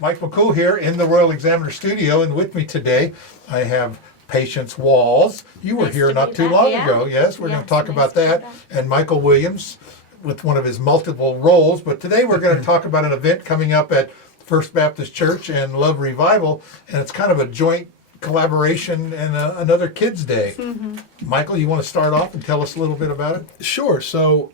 Mike McCool here in the Royal Examiner studio, and with me today I have Patience Walls. You were Nice here to not be too back. long Yeah. ago. Yes, we're going Yes, to talk nice about to be that. back. And Michael Williams with one of his multiple roles. But today we're going to talk about an event coming up at First Baptist Church and Love Revival, and it's kind of a joint collaboration and another Kids Day. Mm-hmm. Michael, you want to start off and tell us a little bit about it? Sure. So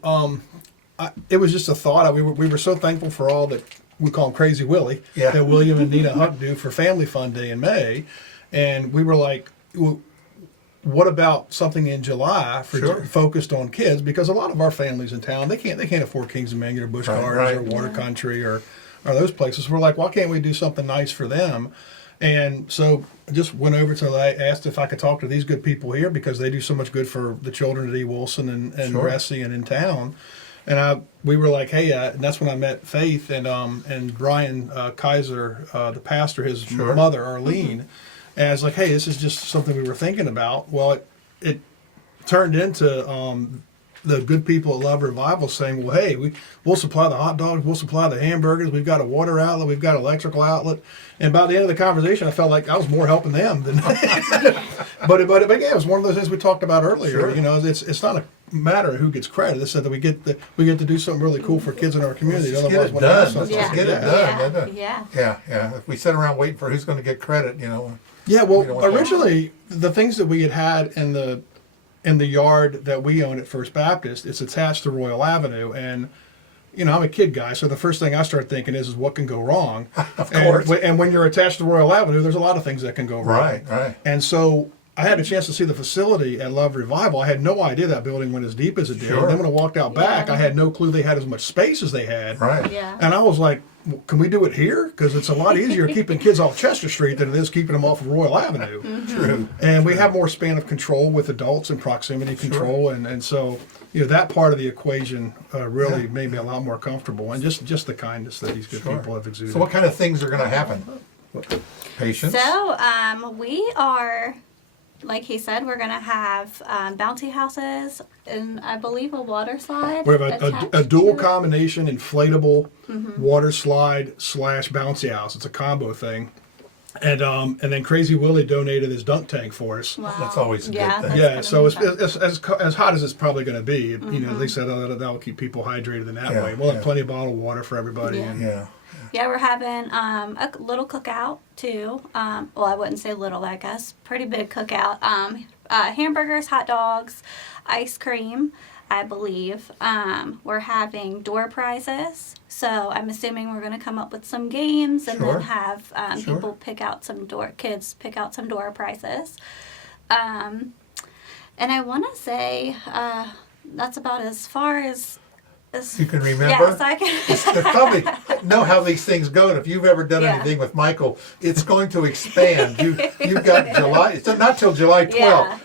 it was just a thought. We were so thankful for all that we call him Crazy Willie, Yeah. that William and Nina Huck do for Family Fun Day in May, and we were like, well, what about something in July for Sure. focused on kids? Because a lot of our families in town they can't afford Kings and Manger or Busch Right, Gardens or right. Water Country or those places. We're like, why can't we do something nice for them? And so I just went over to asked if I could talk to these good people here because they do so much good for the children at E. Wilson and Sure. Ressie and in town. And we were like, hey, and that's when I met Faith and Brian Kaiser, the pastor, his Sure. mother, Arlene. And I was like, hey, this is just something we were thinking about. Well, it turned into the good people at Love Revival saying, well, hey, we'll supply the hot dogs, we'll supply the hamburgers, we've got a water outlet, we've got an electrical outlet. And by the end of the conversation, I felt like I was more helping them than. but again, it was one of those things we talked about earlier. Sure. You know, it's not a matter of who gets credit. It's that we get to do something really cool for kids in our community. Let's just Otherwise, get it when I have done. Let's something- just get it done. Yeah. If we sit around waiting for who's going to get credit, Yeah, we don't well, want that. originally the things that we had in the yard that we own at First Baptist, it's attached to Royal Avenue, and you know I'm a kid guy, so the first thing I start thinking is what can go wrong. Of course. And when you're attached to Royal Avenue, there's a lot of things that can go wrong. Right. And so I had a chance to see the facility at Love Revival. I had no idea that building went as deep as it did. Sure. Then when I walked out back, Yeah. I had no clue they had as much space as they had. Right. Yeah. And I was like, well, can we do it here? Because it's a lot easier keeping kids off Chester Street than it is keeping them off of Royal Avenue. True. And we have more span of control with adults and proximity control. And so, you know, that part of the equation really made me a lot more comfortable. And just the kindness that these good Sure. people have exuded. So what kind of things are going to happen? Patience? So we are, like he said, we're gonna have bouncy houses and I believe a water slide. We have attached a dual to it. combination inflatable water slide / bouncy house. It's a combo thing. And then Crazy Willie donated his dunk tank for us. Wow. That's always a good Yeah, thing. that's Yeah, gonna so be it's fun. as hot as it's probably going to be. You know, at least that'll keep people hydrated in that Yeah, way. We'll yeah. have plenty of bottled water for everybody. Yeah. And Yeah. Yeah, we're having a little cookout too. Well, I wouldn't say little, I guess. Pretty big cookout. Hamburgers, hot dogs, ice cream, I believe. We're having door prizes. So I'm assuming we're going to come up with some games and Sure. then have Sure. people pick out some kids pick out some door prizes. And I want to say that's about as far as You can remember? Yes, I can. They probably know how these things go, and if you've ever done Yeah. anything with Michael, it's going to expand. You've got July. It's not till July 12th,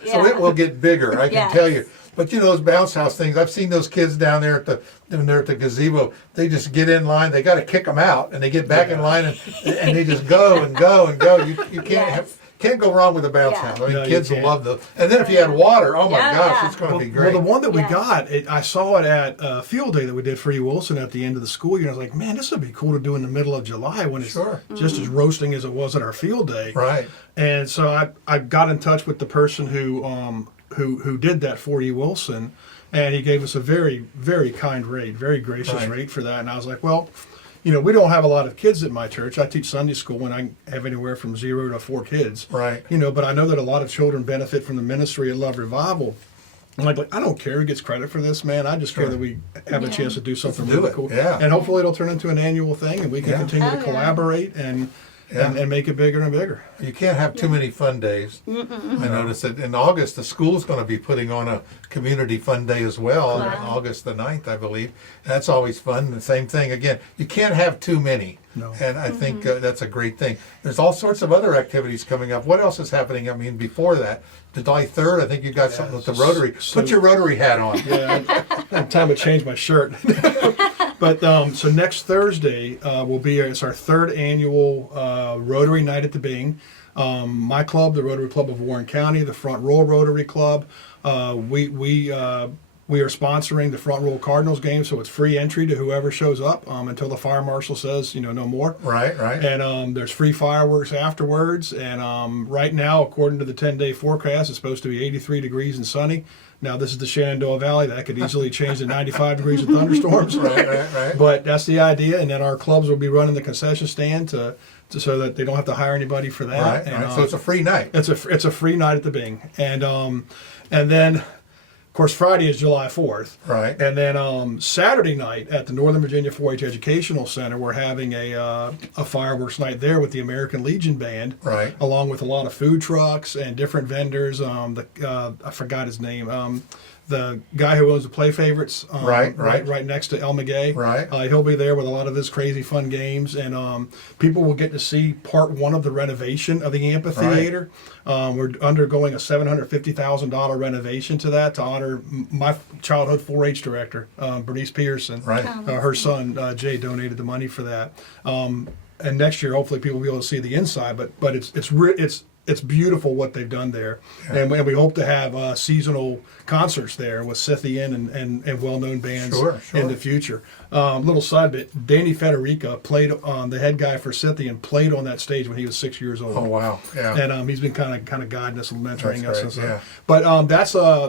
Yeah, so yeah. it will get bigger. I can Yes. tell you. But you know those bounce house things. I've seen those kids down there when they're at the gazebo. They just get in line. They got to kick them out, and they get back in line, and they just go and go and go. You can't Yes. can't go wrong with a bounce Yeah. house. I mean, No, you kids will can't. love those. And then if you had water, oh my Yeah, gosh, yeah. it's going to be well, great. the one that we Yes. got, I saw it at field day that we did for E. Wilson at the end of the school year. I was like, man, this would be cool to do in the middle of July when it's Sure. just as roasting as it was at our field day. Right. And so I got in touch with the person who did that for E. Wilson, and he gave us a very, very kind rate, very gracious Right. rate for that. And I was like, well, you know, we don't have a lot of kids at my church. I teach Sunday school, and I have anywhere from 0 to 4 kids. Right. You know, but I know that a lot of children benefit from the ministry at Love Revival. I'm like, I don't care who gets credit for this, man. I just care Sure. that we have a Yeah. chance to do something do really it, cool. yeah. And hopefully it'll turn into an annual thing, and we can Yeah. continue Oh, to yeah. collaborate and Yeah. make it bigger and bigger. You can't have too many fun days. I noticed that in August, the school's going to be putting on a community fun day as well, on Wow. August the 9th, I believe. That's always fun. The same thing. Again, you can't have too many. No. And I think that's a great thing. There's all sorts of other activities coming up. What else is happening? I mean, before that, July 3rd, I think you got something with the Rotary. so- Put your Rotary hat on. Yeah, time to change my shirt. But so next Thursday will be it's our 3rd annual Rotary Night at the Bing. My club, the Rotary Club of Warren County, the Front Row Rotary Club, we We are sponsoring the Front Row Cardinals game, so it's free entry to whoever shows up until the fire marshal says, no more. Right. And there's free fireworks afterwards. And right now, according to the 10-day forecast, it's supposed to be 83 degrees and sunny. Now, this is the Shenandoah Valley. That could easily change to 95 degrees with thunderstorms. Right. But that's the idea. And then our clubs will be running the concession stand so that they don't have to hire anybody for that. Right. So it's a free night. It's a free night at the Bing. And then, of course, Friday is July 4th. Right. And then Saturday night at the Northern Virginia 4-H Educational Center, we're having a fireworks night there with the American Legion Band. Right. Along with a lot of food trucks and different vendors. I forgot his name. The guy who owns the Play Favorites, right next to El Magay. Right. He'll be there with a lot of his crazy fun games, and people will get to see part one of the renovation of the amphitheater. Right. We're undergoing a $750,000 renovation to that to honor my childhood 4-H director, Bernice Pearson. Right. Her son Jay donated the money for that. And next year, hopefully, people will be able to see the inside. But it's beautiful what they've done there, and we hope to have seasonal concerts there with Scythian and well-known bands in the future. Little side bit: Danny Federica played on the head guy for Scythian, played on that stage when he was 6 years old. Oh wow! Yeah, and he's been kind of guiding us and mentoring us. Great. Yeah. But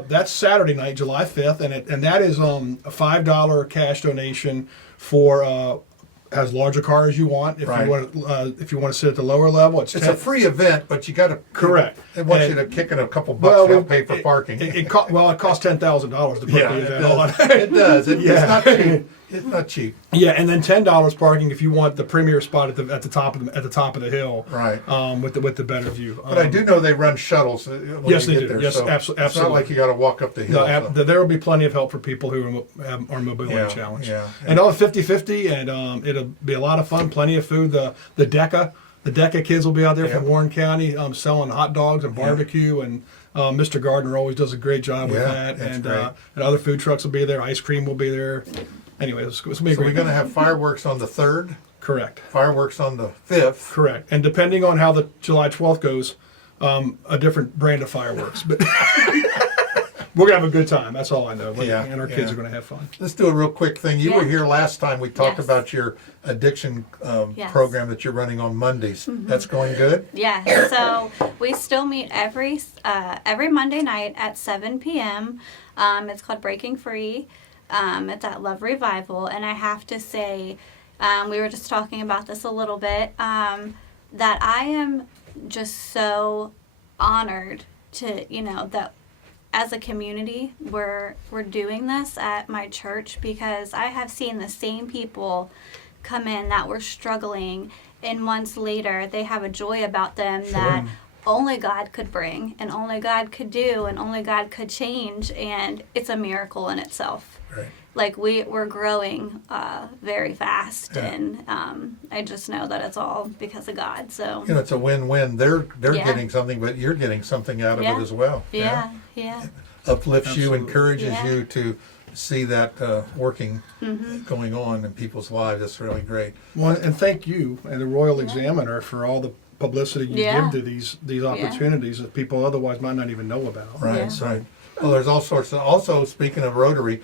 that's Saturday night, July 5th, and that is a $5 cash donation for. As large a car as you want. If you want to sit at the lower level, it's a free event, but you got to correct. They want you to kick in a couple bucks to pay for parking. It costs $10,000 to put the event on. It does. It's not cheap. It's not cheap. Yeah, and then $10 parking if you want the premier spot at the top of the hill. Right. With the better view. But I do know they run shuttles. Yes, they do. There, yes, so absolutely. It's not like you got to walk up the hill. No, there will be plenty of help for people who are mobility challenged. Yeah. And all 50-50, and it'll be a lot of fun. Plenty of food. The DECA kids will be out there from Warren County selling hot dogs and barbecue, and Mr. Gardner always does a great job with that. And other food trucks will be there. Ice cream will be there. Anyway, it's going to be so we're going to have fireworks on the 3rd. Correct. Fireworks on the 5th. Correct. And depending on how the July 12th goes, a different brand of fireworks. But we're going to have a good time. That's all I know. And our kids are going to have fun. Let's do a real quick thing. You were here last time. We talked about your addiction program that you're running on Mondays. Mm-hmm. That's going good? Yeah. So we still meet every Monday night at 7 p.m. It's called Breaking Free. It's at Love Revival. And I have to say, we were just talking about this a little bit, that I am just so honored to, that as a community, we're doing this at my church, because I have seen the same people come in that were struggling, and months later they have a joy about them that only God could bring, and only God could do, and only God could change, and it's a miracle in itself. Right. Like we're growing very fast, and I just know that it's all because of God. So it's a win-win. They're getting something, but you're getting something out of it as well. Yeah. Uplifts you, encourages you to see that working going on in people's lives. That's really great. Well, and thank you and the Royal Examiner for all the publicity you give to these opportunities that people otherwise might not even know about. Right. Well, there's all sorts of. Also, speaking of Rotary,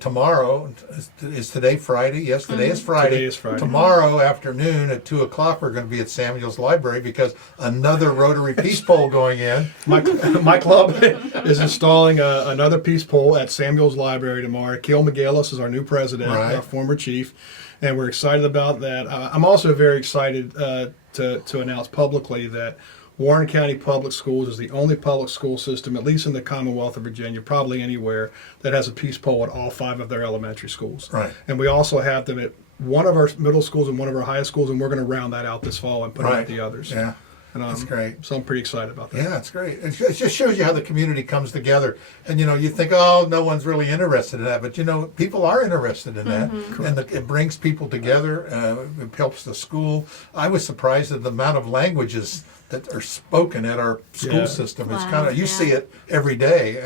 tomorrow is today Friday. Yes, today is Friday. Today is Friday. Tomorrow afternoon at 2:00, we're going to be at Samuel's Library because another Rotary peace pole going in. My club is installing another peace pole at Samuel's Library tomorrow. Keel McGillis is our new president, our former chief, and we're excited about that. I'm also very excited to announce publicly that Warren County Public Schools is the only public school system, at least in the Commonwealth of Virginia, probably anywhere, that has a peace pole at all 5 of their elementary schools. Right. And we also have them at one of our middle schools and one of our high schools, and we're going to round that out this fall and put it at the others. Yeah. And, that's great. So I'm pretty excited about that. Yeah, it's great. It just shows you how the community comes together. And, you think, oh, no one's really interested in that. But, people are interested in that. And it brings people together. It helps the school. I was surprised at the amount of languages that are spoken at our school system. It's kind of, you see it every day.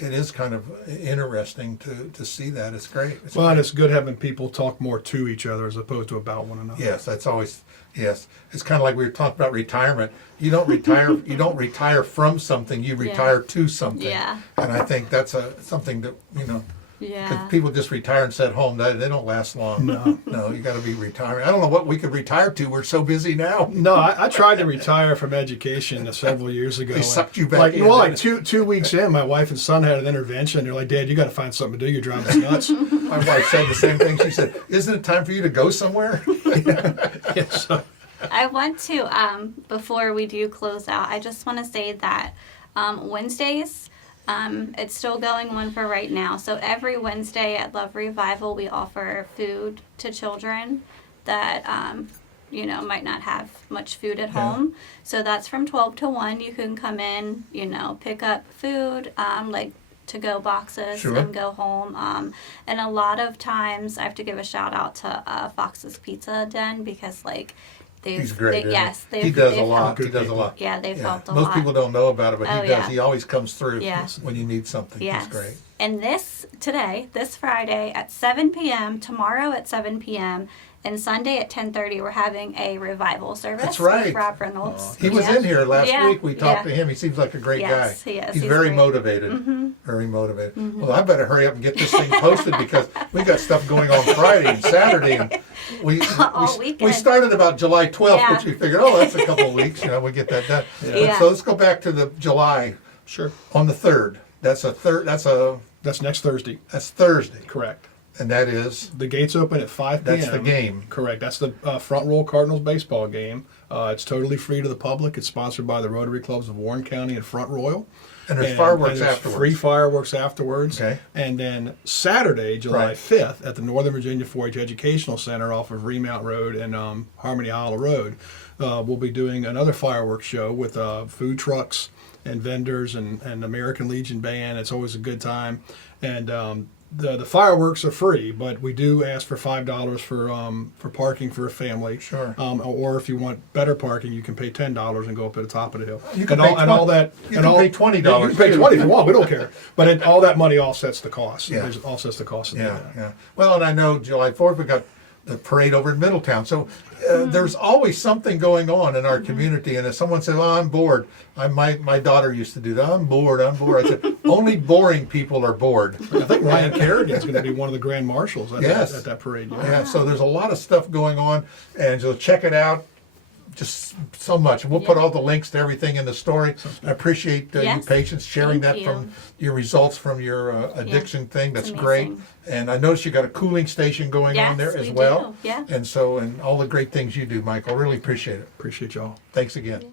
it is kind of interesting to see that. It's great. Well, and great. it's good having people talk more to each other as opposed to about one another. Yes, that's always, yes. It's kind of like we were talking about retirement. You don't retire, you don't retire from something, you retire to something. Yeah. And I think that's something that, because Yeah. people just retire and sit home, they don't last long. No. No, you got to be retiring. I don't know what we could retire to. We're so busy now. No, I tried to retire from education several years ago. They sucked you back like, in, Well, like didn't two weeks in, my wife and son had an intervention. They're like, Dad, you got to find something to do. You're driving us nuts. My wife said the same thing. She said, "Isn't it time for you to go somewhere?" Yeah, so, I want to, before we do close out, I just want to say that Wednesdays, it's still going on for right now. So every Wednesday at Love Revival, we offer food to children that, might not have much food at home. So that's from 12 to 1. You can come in, pick up food, like to-go boxes Sure. and go home. And a lot of times I have to give a shout out to Fox's Pizza Den because, like, He's great. isn't he? yes, He does a they've lot. helped. He does a lot. Yeah, they've helped a Most lot. people don't know about it, but Oh, he does. yeah. He always comes through Yeah. when you need something. Yes. He's great. And this Friday at 7 p.m., tomorrow at 7 p.m., and Sunday at 10:30, we're having a revival service. That's right. With Rob Reynolds. He was Yeah. in here last Yeah, week. We talked yeah. to him. He seems like a great Yes, guy. he is. He's He's very great. motivated. Mm-hmm. Very motivated. Well, I better hurry up and get this thing posted because we got stuff going on Friday and Saturday, and we weekend. started about July 12th, Yeah. which we figured, that's a couple of weeks. We get that done. Yeah. So let's go back to the July sure. on the 3rd. That's That's next Thursday. that's Thursday, Correct. and that is The gates open at 5 p.m. that's the game. Correct. That's the Front Row Cardinals baseball game. It's totally free to the public. It's sponsored by the Rotary Clubs of Warren County and Front Royal. And there's fireworks and there's afterwards. Free fireworks afterwards. Okay. And then Saturday, July Right. 5th, at the Northern Virginia 4-H Educational Center off of Remount Road and Harmony Hollow Road, we'll be doing another fireworks show with food trucks and vendors and American Legion Band. It's always a good time. And the fireworks are free, but we do ask for $5 for parking for a family. Sure. Or if you want better parking, you can pay $10 and go up to the top of the hill. You can and pay all, and all that. you and can all, pay $20 You can pay too. $20 if you want. We don't care. But all that money offsets the cost. Yeah. It offsets the cost of Yeah, that. yeah. Well, and I know July 4th we got the parade over in Middletown. So there's always something going on in our community. And if someone says, "Oh, I'm bored," my daughter used to do that. I'm bored. I said, only boring people are bored. I think Ryan Kerrigan's going to be one of the grand marshals at, Yes. at that parade. Yeah. Yeah. So there's a lot of stuff going on, and so check it out. Just so much. We'll put all the links to everything in the story. I appreciate you Yes. patients sharing Thank that you. from your results from your addiction thing. That's It's great. amazing. And I noticed you got a cooling station going Yes, on there as we well. do. Yeah. And so, and all the great things you do, Michael. Really appreciate it. Appreciate y'all. Thanks again.